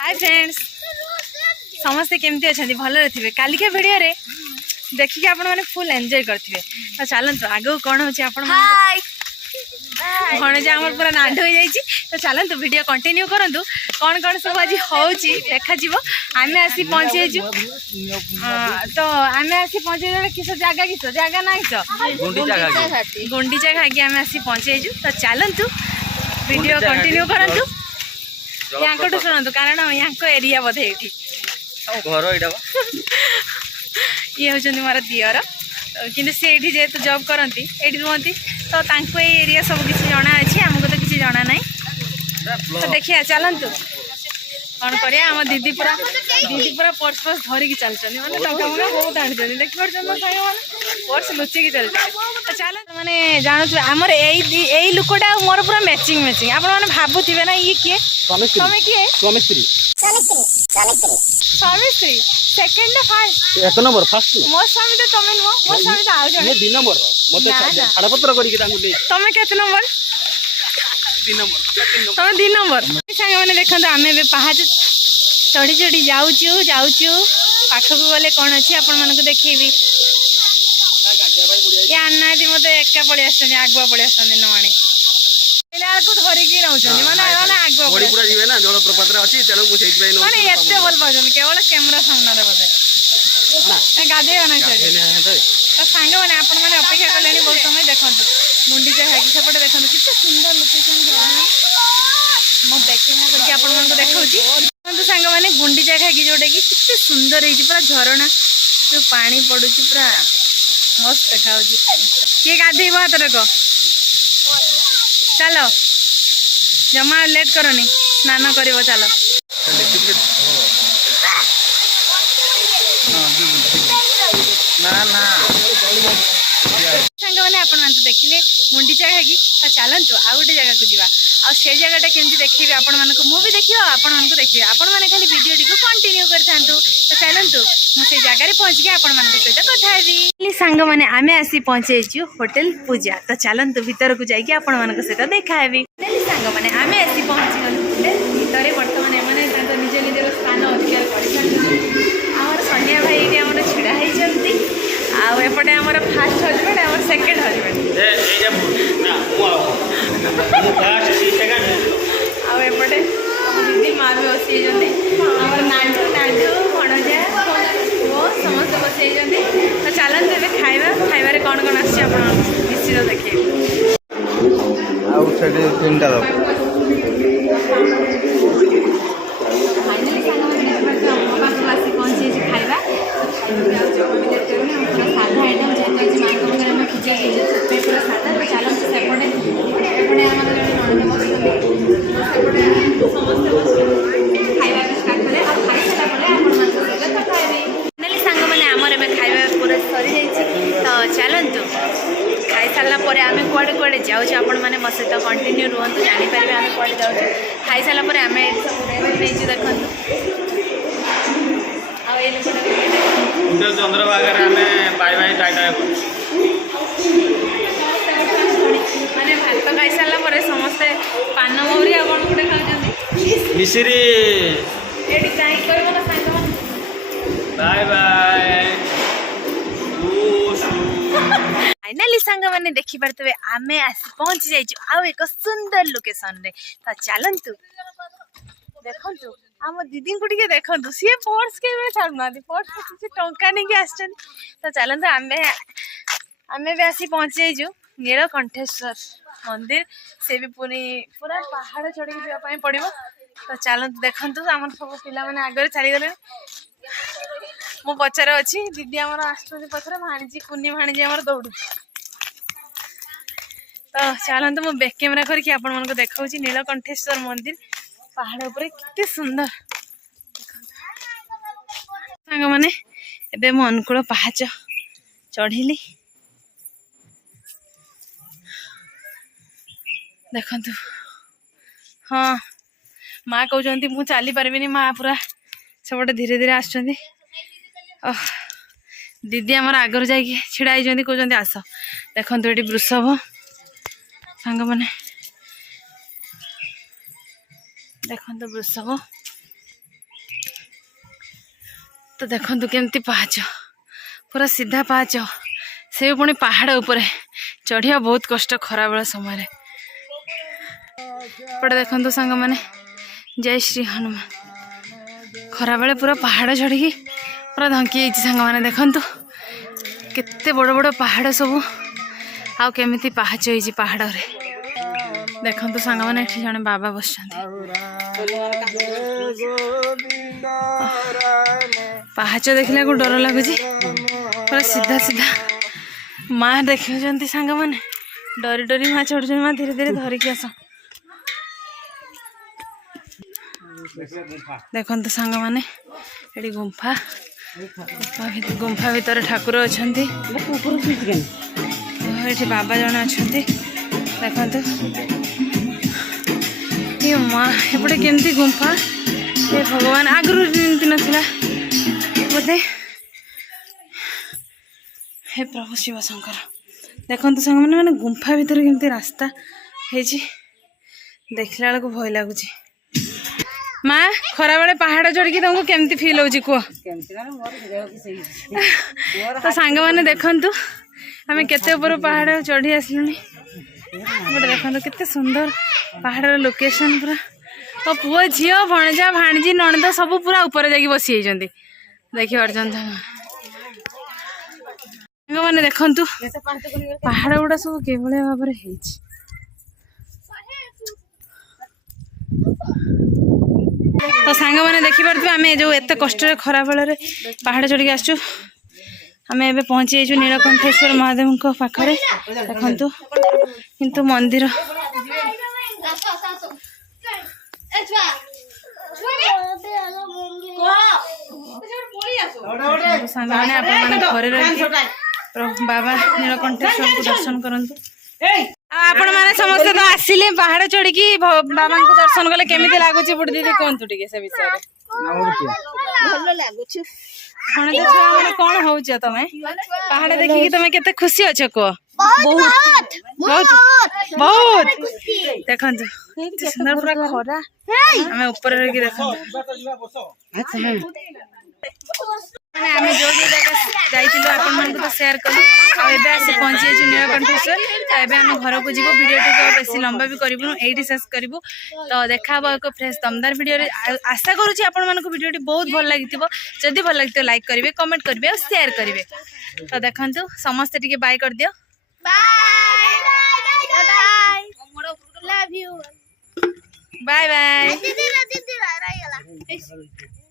hi friends समस्ते केमती अच्छा भल थे कालिका वीडियो रे देखिए आपण मैंने फुल एंजॉय करते तो चलतु आगे कौन हो भणजा आम पूरा नांड हो जाइए तो चलतु वीडियो कंटिन्यू करूँ कौन कौन सब आज हो देखा आम आसी पहुँचे तो आम आसी पहुँचे किस जगह ना गुंडीचा घागी आम आसी पहुँचे तो चलतु वीडियो कंटिन्यू करूँ यहाँ शुणु कारण यहाँ एरिया बोधे ये घर ये हूँ मोर दियर किंतु सी जेहेतु जॉब करती ये रुहती तो एरिया सब किसी जना अच्छी आमको तो किसी जना ना तो देखिए चलतु कौन करिया आम दीदी पूरा पर्स पर्स धरिकी चलते मैंने टका मका बहुत आनी देखी पार्छ पर्स लुचिकी चलते तो चल मैंने जानू आमर यही लुकटा मोर पूरा मैचिंग मैचिंग आप भावुवे ना ये किए तमें किए स्वामी स्त्री सेकंड फर्स्ट एक नंबर फर्स्ट मो स्वामी तो तमें नुह मो स्वामी तो आज मैं 2 नंबर मते छाड़पत्र करी तमें केते नंबर 2 नंबर तमें 2 नंबर सांग मैंने देखो आम ए पहाड़ चढ़ी चढ़ी जाऊँ पाखक गले कौन अच्छी आपण मानक देखी ये आना मत एका पलि आगुआ पलि आस न आनी धरिकी नौकरी ना जलप्रपात मैंने एत भल पाँच केवल कैमेरा सामने बोधे गाधे ना तो सांग मैंने आपण मैंने अपेक्षा कले बहुत समय देखो गुंडीचा घागी सेपटे देखो कितने सुंदर लोकेशन मैं बैकिंग करके देखा सांग मैंने गुंडीचा घागी जोटा कि कितने सुंदर है पूरा झरणा जो पानी पड़ू पूरा मस्त देखा किए गाधेब हाथ चलो जमा लेट करनी स्नान कर चलो सांग मैंने आपण तो देखिले गुंडीचा घागी तो चलतु आ गए जगह को जावा आ से जगहटा केमती देखी आपण मानक मुझे देखिए आपण मानक देखिए आपण मैंने खाली वीडियो टी कंटिन्यू कर तो चलतु मुझे जगह पहुँच गए आपण मान सहित कथा हेबी सांग मैंने आम आसी पहुँचे होटेल पूजा तो चलतु भीतर को जाकि आपण मान सहित देखा हेबी सांग मैंने आम आसी पहुँची गलु होटेल भितर बर्तमान एमने निज निजर स्थान अधिकार कर आमर सनिया भाई ये आम ढड़ा होती आपटे आमर फास्ट हजबैंड आम सेकेंड हजबैंड आपटे दीदी माँ भी बसी आमर नांडू भणजा वो समस्त बसी तो चलते ए खाइबा कौन कौन आस निश्चित देखिए फाइनाली आसी पहुँची खाइबा पूरा साधा आइटम जेहतु माँ मंदिर में पूजा पूरा साधा तो चलते सेपटे एपटे सेपटे समस्त खाइबा स्टार्ट कले और खाई सारा फाइनाली सांग मैंने आमर ए खाइबा पूरा सरी जाइए तो चलतु खाई सारा आम कुआड़े कुआड़े जाऊँ आपण मैंने मो सहित कंटिन्यू रुहतु जानीपर आम कुआड़े जाऊँ खाई सारा आम नहीं देखु चंद्रभागा बाय बाय टाटा मैंने भात खाई सारा समस्ते पान मौरी आ कौन गोटे खाऊँ मिश्री ये कहीं कह ना सांग बाय बाय फाइनाली सांग मैंने देखी पारे आम आसी पहुँची जाइए आउ एक सुंदर लोकेशन रे तो चलतु देखु आम दीदी को टे देखु सी पर्स के छाड़ना पर्स किसी टंका नहीं आस तो चलते आम भी आसी पहुँची जाइए नीलकंठेश्वर मंदिर से भी पूरा पहाड़ चढ़ी जावाई पड़ो तो चलते देखु आम सब पिला मैंने आगे चलीगले मो पचार अच्छी दीदी आमर आसर भाणीजी कुनी भाणीजी आमर दौड़ तो चलते मो बैक कैमेरा करके आपण मानक देखा नीलकंठेश्वर मंदिर पहाड़ उपर कितने सुंदर सांग मैंने एबे मो अनुकूल पहाच चढ़ी देखु हाँ माँ कहते मुझे चली पार्बि माँ पूरा सेपटे धीरे धीरे आस दीदी आमर आगर जा छिड़ा कहते आस देखो ये वृषभ सांग मैंने देखो वृषभ तो देखंतु केमती पाहाच पूरा सीधा पाहाच से पुणी पहाड़ उपरे चढ़िया बहुत कष्ट खरा बेला समय पटे देखंतु सांग माने जय श्री हनुमान खरा बेले पूरा पहाड़ चढ़ी पूरा धंकी सांग माने देखंतु केते बड़ बड़ पहाड़ सब आउ केमिति पाहाच होइछि पहाड़ रे देखंतु सांग माने एठी जने बाबा बसछन्ति पाहाच देखला को डर लागुछि पूरा सीधा सीधा माँ देखुଛନ୍ତି सांग माने डरी डरी माँ चढ़ुଛନ୍ତି माँ धीरे धीरे धरिकी आस देखंतु सांग माने एडी गुंफा गुंफा भितर ठाकुर अछंती एठी बाबा जने अछंती देखंतु ये माँ एपटे केमती गुंफा हे भगवान आगरू एमती नथिला बोधे हे प्रभु शिव शंकर देखंतु सांग माने गुंफा भितर केमती रास्ता हेजी देखला बेलको भय लागुची माँ खरा बेले पहाड़ चढ़ी तुमको केमती फील होची कुह तो सांग माने देखंतु आमे केते ऊपर पहाड़ चढ़ी आसलुनी गोटे देखंतु केते सुंदर पहाड़ लोकेशन पूरा तो पुओ झियो भणजा भाणजी नणद सब पूरा ऊपर जाके बसी जाइछन्ती देखि अर्जन सांग माने देखंतु पहाड़ गुड़ा सब केवल भाव में हेछि तो सांग मैंने देखिपे आम जो एत कष्ट खरा बेल पहाड़ चढ़ी आसचु आम एवं पहुँची जाइए नीलकंठेश्वर महादेव पाखे देखु किंतु मंदिर सांग मैंने घरे बाबा नीलकंठेश्वर को दर्शन करूँ आपण माने समस्त तो आसिले पहाड़ चढ़ी की बाबा को दर्शन कले केमिति लागुची बुढ़ी दीदी कोंतु टिके से विषय रे भलो लागुची कोन देखो माने कोन होउछ तमे पहाड़ देखि कि तमे केते खुशी अछ को बहुत बहुत बहुत देखंतु सुंदर पूरा खरा हमें ऊपर रे की देखंतु अच्छा माने हमें जो जो जगह जाइतिलो आपन मन को तो शेयर करू आ एबे आसे पहुंची जे नीलकंठेश्वर तो एबे हम घर को जीवो वीडियो को बेसी लंबा भी करिबु एठी शेष करिबु तो देखाबो एक फ्रेश दमदार वीडियो रे आशा करूची आपन मन को वीडियो बहुत भल लागितिबो जदी भल लागितो लाइक करिवे कमेंट करिवे और शेयर करिवे तो देखंतु समस्त टिके बाय कर दियो bye bye love you bye bye दीदी रह गला